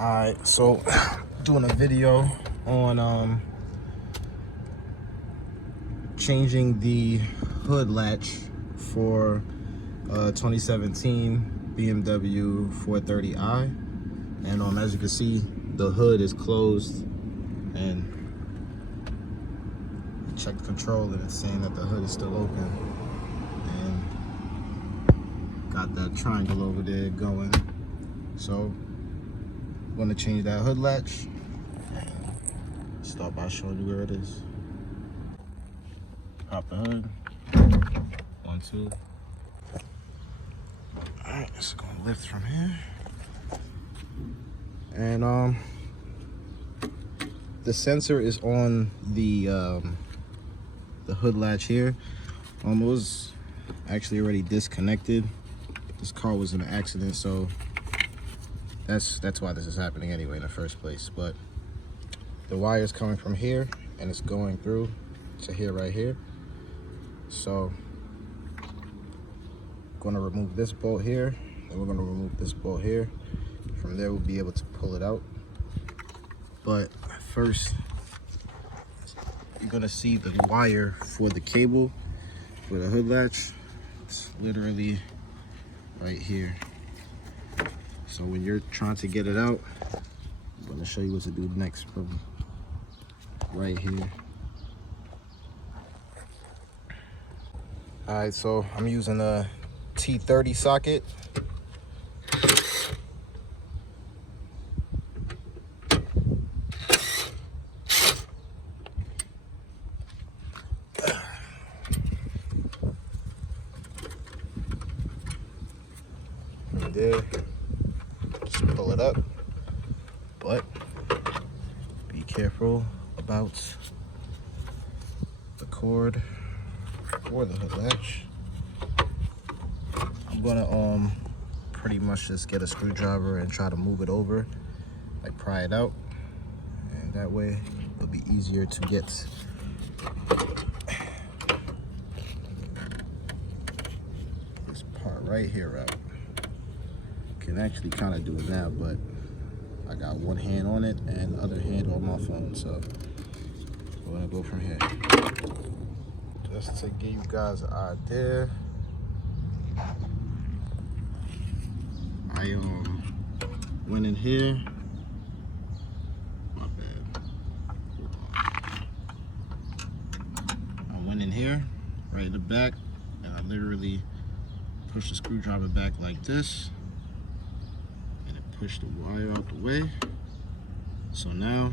Alright, so doing a video on changing the hood latch for 2017 BMW 430i, and as you can see, the hood is closed, and check the control and it's saying that the hood is still open, and got that triangle over there going. So I'm going to change that hood latch and start by showing you where it is. Pop the hood. 1, 2. Alright, it's going to lift from here. And the sensor is on the hood latch here. It was actually already disconnected. This car was in an accident, so that's why this is happening anyway in the first place. But the wire is coming from here and it's going through to here, right here. So I'm going to remove this bolt here, and we're going to remove this bolt here. From there we'll be able to pull it out. But first, you're going to see the wire for the cable for the hood latch. It's literally right here. So when you're trying to get it out, I'm going to show you what to do next from right here. Alright, so I'm using a T30 socket. Right there. Just pull it up, but be careful about the cord or the hood latch. I'm gonna pretty much just get a screwdriver and try to move it over, like pry it out, and that way it'll be easier to get this part right here out. Can actually kind of do it now, but I got one hand on it and the other hand on my phone, so we're gonna go from here. Just to give you guys an idea, I went in here. My bad. I went in here, right in the back, and I literally pushed the screwdriver back like this. Push the wire out the way. So now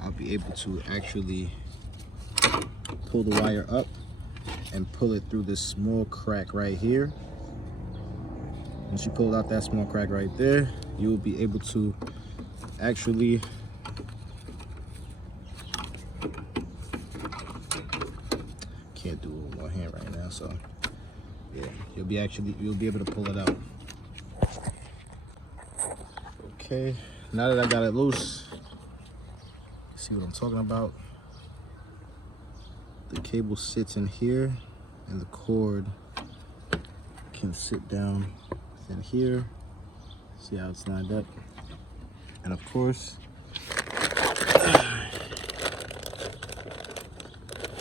I'll be able to actually pull the wire up and pull it through this small crack right here. Once you pull out that small crack right there, you will be able to actually can't do it with one hand right now, so yeah, you'll be able to pull it out. Okay, now that I got it loose, see what I'm talking about? The cable sits in here, and the cord can sit down within here. See how it's lined up? And of course,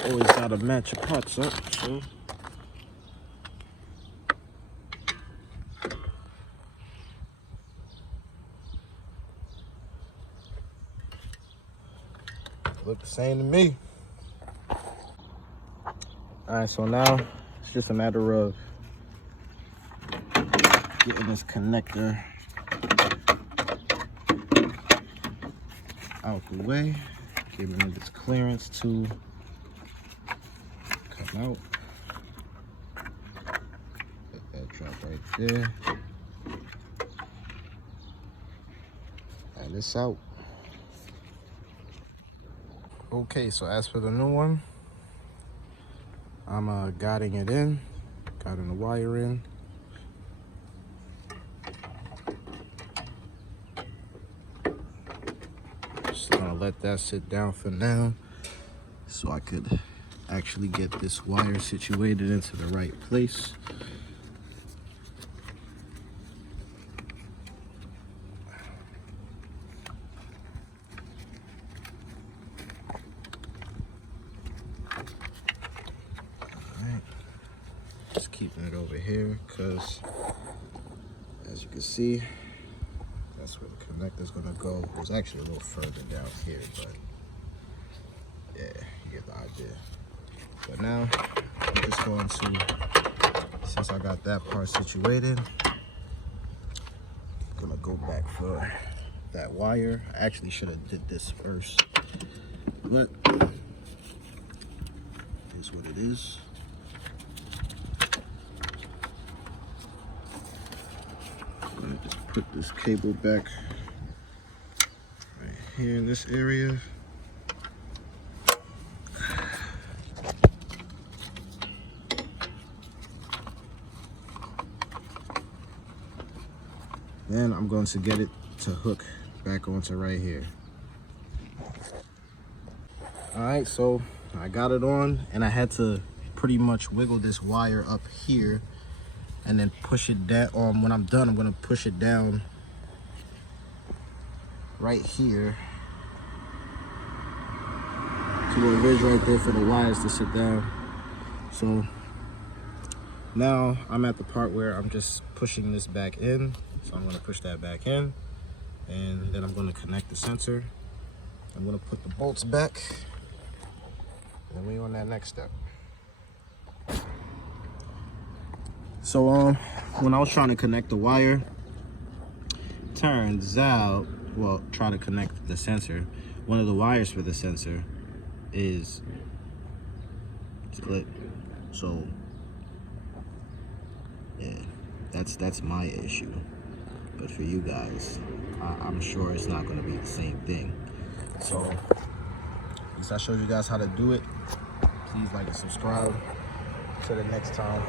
always gotta match your parts up, so. Look the same to me. Alright, so now it's just a matter of getting this connector out the way, giving it its clearance to come out. Let that drop right there. And it's out. Okay, so as for the new one, I'm guiding it in, guiding the wire in. Just gonna let that sit down for now so I could actually get this wire situated into the right place. just keeping it over here because, as you can see, that's where the connector's gonna go. It was actually a little further down here, but yeah, you get the idea. But now I'm just going to, since I got that part situated, I'm gonna go back for that wire. I actually should have did this first, but it's what it is. I'm gonna just put this cable back right here in this area. Then I'm going to get it to hook back onto right here. All right, so I got it on, and I had to pretty much wiggle this wire up here and then push it down. When I'm done, I'm gonna push it down right here to where it is right there for the wires to sit down. So now I'm at the part where I'm just pushing this back in. So I'm gonna push that back in, and then I'm gonna connect the sensor. I'm gonna put the bolts back, and then we're on that next step. So when I was trying to connect the wire, turns out, well, try to connect the sensor, one of the wires for the sensor is split. So yeah, that's my issue. But for you guys, I'm sure it's not going to be the same thing. So at least I showed you guys how to do it. Please like and subscribe. Till the next time.